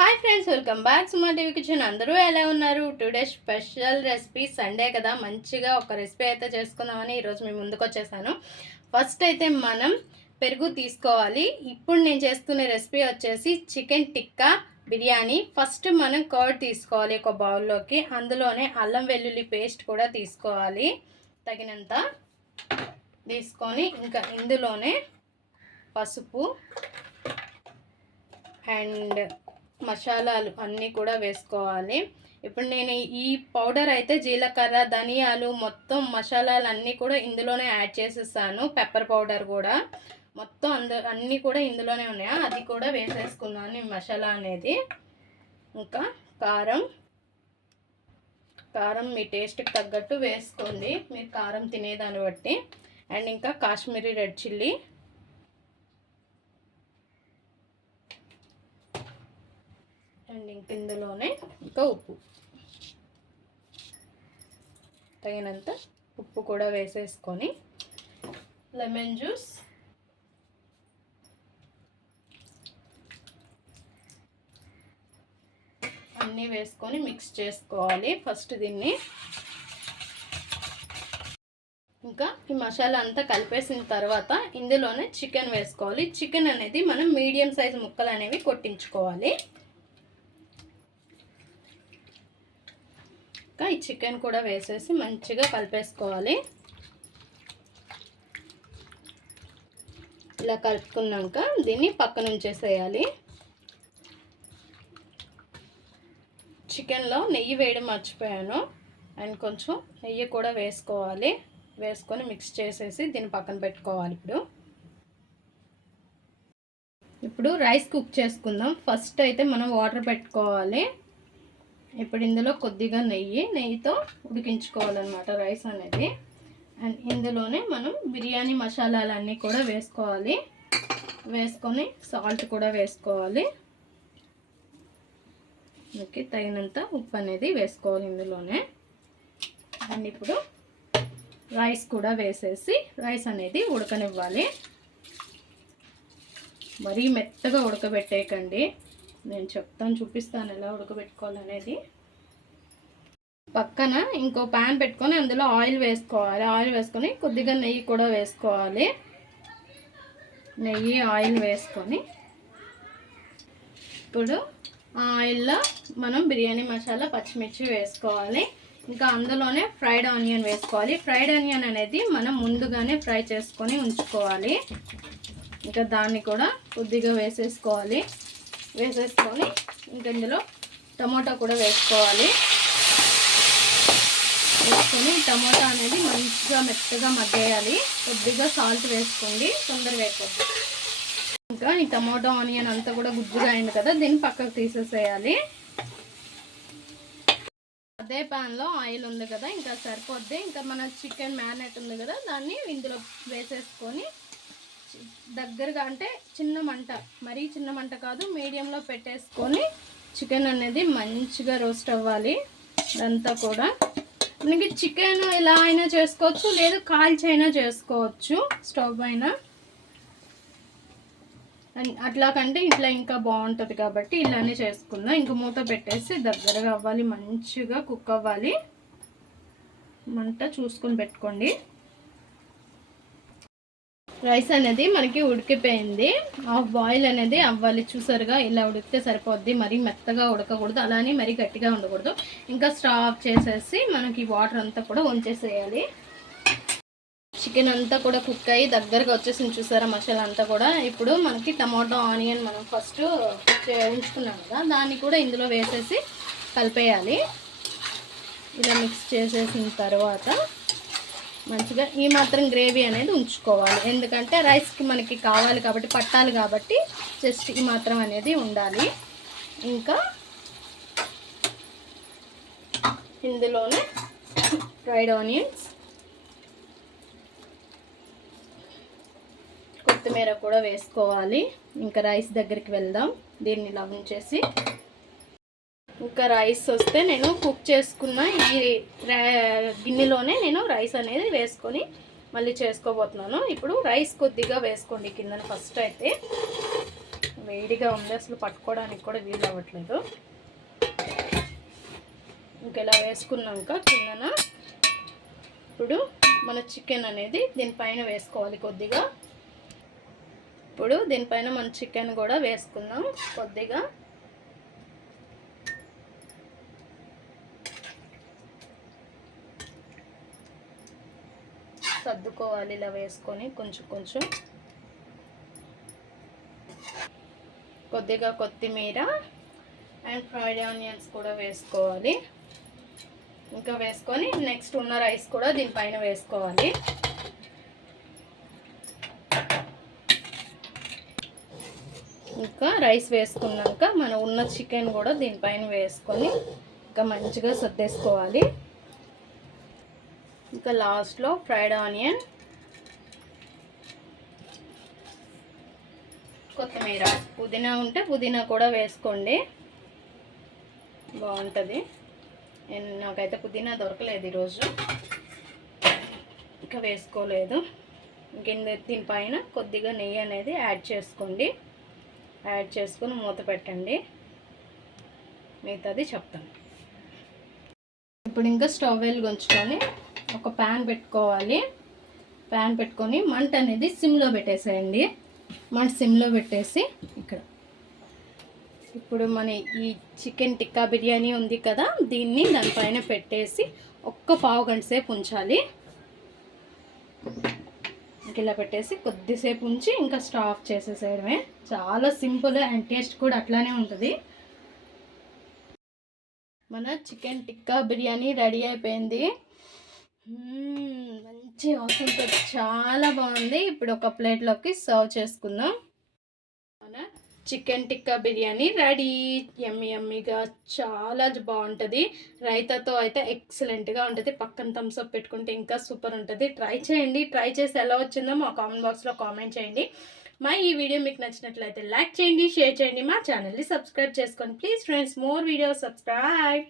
Hi friends, welcome back సుమా TV kitchen. అందరూ ఎలా ఉన్నారు? టుడే స్పెషల్ రెసిపీ, సండే కదా, మంచిగా ఒక రెసిపీ అయితే చేసుకుందామని ఈరోజు మీ ముందుకు వచ్చేసాను. ఫస్ట్ అయితే మనం పెరుగు తీసుకోవాలి. ఇప్పుడు నేను చేసుకునే రెసిపీ వచ్చేసి చికెన్ టిక్కా బిర్యానీ. ఫస్ట్ మనం కర్డ్ తీసుకోవాలి ఒక బౌల్లోకి. అందులోనే అల్లం వెల్లుల్లి పేస్ట్ కూడా తీసుకోవాలి తగినంత తీసుకొని, ఇంకా ఇందులోనే పసుపు అండ్ మసాలాలు అన్నీ కూడా వేసుకోవాలి. ఇప్పుడు నేను ఈ పౌడర్ అయితే జీలకర్ర, ధనియాలు, మొత్తం మసాలాలు అన్నీ కూడా ఇందులోనే యాడ్ చేసేసాను. పెప్పర్ పౌడర్ కూడా మొత్తం అన్నీ కూడా ఇందులోనే ఉన్నాయి. అది కూడా వేసేసుకున్నాను ఈ మసాలా అనేది. ఇంకా కారం మీ టేస్ట్కి తగ్గట్టు వేసుకోండి, మీరు కారం తినేదాన్ని బట్టి. అండ్ ఇంకా కాశ్మీరీ రెడ్ చిల్లీ అండ్ ఇంక ఇందులోనే ఇంకా ఉప్పు, తగినంత ఉప్పు కూడా వేసేసుకొని, లెమన్ జ్యూస్, అన్నీ వేసుకొని మిక్స్ చేసుకోవాలి ఫస్ట్ దీన్ని. ఇంకా ఈ మసాలా అంతా కలిపేసిన తర్వాత ఇందులోనే చికెన్ వేసుకోవాలి. చికెన్ అనేది మనం మీడియం సైజు ముక్కలు అనేవి కొట్టించుకోవాలి. ఈ చికెన్ కూడా వేసేసి మంచిగా కలిపేసుకోవాలి. ఇలా కలుపుకున్నాక దీన్ని పక్కన ఉంచేసేయాలి. చికెన్లో నెయ్యి వేయడం మర్చిపోయాను, అండ్ కొంచెం నెయ్యి కూడా వేసుకోవాలి. వేసుకొని మిక్స్ చేసేసి దీన్ని పక్కన పెట్టుకోవాలి. ఇప్పుడు రైస్ కుక్ చేసుకుందాం. ఫస్ట్ అయితే మనం వాటర్ పెట్టుకోవాలి. ఇప్పుడు ఇందులో కొద్దిగా నెయ్యితో ఉడికించుకోవాలన్నమాట రైస్ అనేది. అండ్ ఇందులోనే మనం బిర్యానీ మసాలాలన్నీ కూడా వేసుకోవాలి. వేసుకొని సాల్ట్ కూడా వేసుకోవాలి. ఓకే, తగినంత ఉప్పు అనేది వేసుకోవాలి ఇందులోనే. అండ్ ఇప్పుడు రైస్ కూడా వేసేసి రైస్ అనేది ఉడకనివ్వాలి. మరీ మెత్తగా ఉడకబెట్టేయకండి, నేను చెప్తాను, చూపిస్తాను ఎలా ఉడకబెట్టుకోవాలనేది. పక్కన ఇంకో ప్యాన్ పెట్టుకొని అందులో ఆయిల్ వేసుకోవాలి. ఆయిల్ వేసుకొని కొద్దిగా నెయ్యి కూడా వేసుకోవాలి. నెయ్యి ఆయిల్ వేసుకొని ఇప్పుడు ఆ ఆయిల్లో మనం బిర్యానీ మసాలా, పచ్చిమిర్చి వేసుకోవాలి. ఇంకా అందులోనే ఫ్రైడ్ ఆనియన్ వేసుకోవాలి. ఫ్రైడ్ ఆనియన్ అనేది మనం ముందుగానే ఫ్రై చేసుకొని ఉంచుకోవాలి. ఇంకా దాన్ని కూడా కొద్దిగా వేసేసుకొని ఇంకా ఇందులో టమోటా కూడా వేసుకోవాలి. వేసుకొని టమోటా అనేది మంచిగా మెత్తగా మగ్గేయాలి. కొద్దిగా సాల్ట్ వేసుకోండి, తొందరగా అయిపోద్ది. ఇంకా ఈ టమోటా ఆనియన్ అంతా కూడా గుజ్జుగా అయింది కదా, దీన్ని పక్కకు తీసేసేయాలి. అదే ప్యాన్లో ఆయిల్ ఉంది కదా, ఇంకా సరిపోద్ది. ఇంకా మన చికెన్ మ్యారినేట్ ఉంది కదా, దాన్ని ఇందులో వేసేసుకొని దగ్గరగా, అంటే చిన్న మంట, మరీ చిన్న మంట కాదు, మీడియంలో పెట్టేసుకొని చికెన్ అనేది మంచిగా రోస్ట్ అవ్వాలి. అదంతా కూడా మనకి చికెన్ ఇలా అయినా చేసుకోవచ్చు, లేదు కాల్చైనా చేసుకోవచ్చు స్టవ్ పైన. అట్లా కంటే ఇట్లా ఇంకా బాగుంటుంది కాబట్టి ఇలానే చేసుకుందాం. ఇంక మూత పెట్టేసి దగ్గరగా అవ్వాలి, మంచిగా కుక్ అవ్వాలి. మంట చూసుకొని పెట్టుకోండి. రైస్ అనేది మనకి ఉడికిపోయింది. హాఫ్ బాయిల్ అనేది అవ్వాలి, చూసారుగా, ఇలా ఉడికితే సరిపోద్ది. మరీ మెత్తగా ఉడకకూడదు, అలానే మరీ గట్టిగా ఉండకూడదు. ఇంకా స్టవ్ ఆఫ్ చేసేసి మనకి వాటర్ అంతా కూడా వంచేసేయాలి. చికెన్ అంతా కూడా కుక్ అయ్యి దగ్గరగా వచ్చేసింది, చూసారా మసాలా అంతా కూడా. ఇప్పుడు మనకి టమాటో ఆనియన్ మనం ఫస్ట్ ఉంచుకున్నాం కదా, దాన్ని కూడా ఇందులో వేసేసి కలిపేయాలి. ఇలా మిక్స్ చేసేసిన తర్వాత మంచిగా ఈ మాత్రం గ్రేవీ అనేది ఉంచుకోవాలి. ఎందుకంటే రైస్కి మనకి కావాలి కాబట్టి, పట్టాలి కాబట్టి జస్ట్ ఈ మాత్రం అనేది ఉండాలి. ఇంకా ఇందులోనే ఫ్రైడ్ ఆనియన్స్, కొత్తిమీర కూడా వేసుకోవాలి. ఇంకా రైస్ దగ్గరికి వెళ్దాం. దీన్ని ఇలా ఉంచేసి ఇంకా రైస్ వస్తే నేను కుక్ చేసుకున్న ఈ గిన్నెలోనే నేను రైస్ అనేది వేసుకొని మళ్ళీ చేసుకోబోతున్నాను. ఇప్పుడు రైస్ కొద్దిగా వేసుకోండి కింద ఫస్ట్ అయితే. వేడిగా ఉంది, అసలు పట్టుకోవడానికి కూడా వీలు అవ్వట్లేదు. ఇంకెలా వేసుకున్నాక కిందన ఇప్పుడు మన చికెన్ అనేది దీనిపైన వేసుకోవాలి కొద్దిగా. ఇప్పుడు దీనిపైన మన చికెన్ కూడా వేసుకుందాం కొద్దిగా. సర్దుకోవాలి ఇలా వేసుకొని కొంచెం కొంచెం. కొద్దిగా కొత్తిమీర అండ్ ఫ్రైడ్ ఆనియన్స్ కూడా వేసుకోవాలి. ఇంకా వేసుకొని నెక్స్ట్ ఉన్న రైస్ కూడా దీనిపైన వేసుకోవాలి. ఇంకా రైస్ వేసుకున్నాక మనం ఉన్న చికెన్ కూడా దీనిపైన వేసుకొని ఇంకా మంచిగా సర్దేసుకోవాలి. ఇంకా లాస్ట్లో ఫ్రైడ్ ఆనియన్, కొత్తిమీర, పుదీనా ఉంటే పుదీనా కూడా వేసుకోండి, బాగుంటుంది. నాకైతే పుదీనా దొరకలేదు ఈరోజు, ఇంకా వేసుకోలేదు. దీనిపైన కొద్దిగా నెయ్యి అనేది యాడ్ చేసుకోండి. యాడ్ చేసుకొని మూత పెట్టండి, మిగతాది చెప్తాను. ఇప్పుడు ఇంకా స్టవ్ వెలిగించుకొని ఒక ప్యాన్ పెట్టుకోవాలి. ప్యాన్ పెట్టుకొని మంట అనేది సిమ్లో పెట్టేసేయండి. మంట సిమ్లో పెట్టేసి ఇప్పుడు మన ఈ చికెన్ టిక్కా బిర్యానీ ఉంది కదా, దీన్ని దానిపైన పెట్టేసి ఒక్క పావు గంట సేపు ఉంచాలి. ఇలా పెట్టేసి కొద్దిసేపు ఉంచి ఇంకా స్టవ్ ఆఫ్ చేసేసేయడమే. చాలా సింపుల్ అండ్ టేస్ట్ కూడా అట్లానే ఉంటుంది. మన చికెన్ టిక్కా బిర్యానీ రెడీ అయిపోయింది. మంచి వాసనతో చాలా బాగుంది. ఇప్పుడు ఒక ప్లేట్లోకి సర్వ్ చేసుకుందాం. మన చికెన్ టిక్కా బిర్యానీ రెడీ. యమ్మీ యమ్మీగా చాలా బాగుంటుంది. రైతాతో అయితే ఎక్సలెంట్గా ఉంటుంది. పక్కన థమ్స్ అప్ పెట్టుకుంటే ఇంకా సూపర్ ఉంటుంది. ట్రై చేయండి. ట్రై చేసి ఎలా వచ్చిందో మా కామెంట్ బాక్స్లో కామెంట్ చేయండి. మా ఈ వీడియో మీకు నచ్చినట్లయితే లైక్ చేయండి, షేర్ చేయండి, మా ఛానల్ని సబ్స్క్రైబ్ చేసుకోండి. Please friends, more videos, subscribe.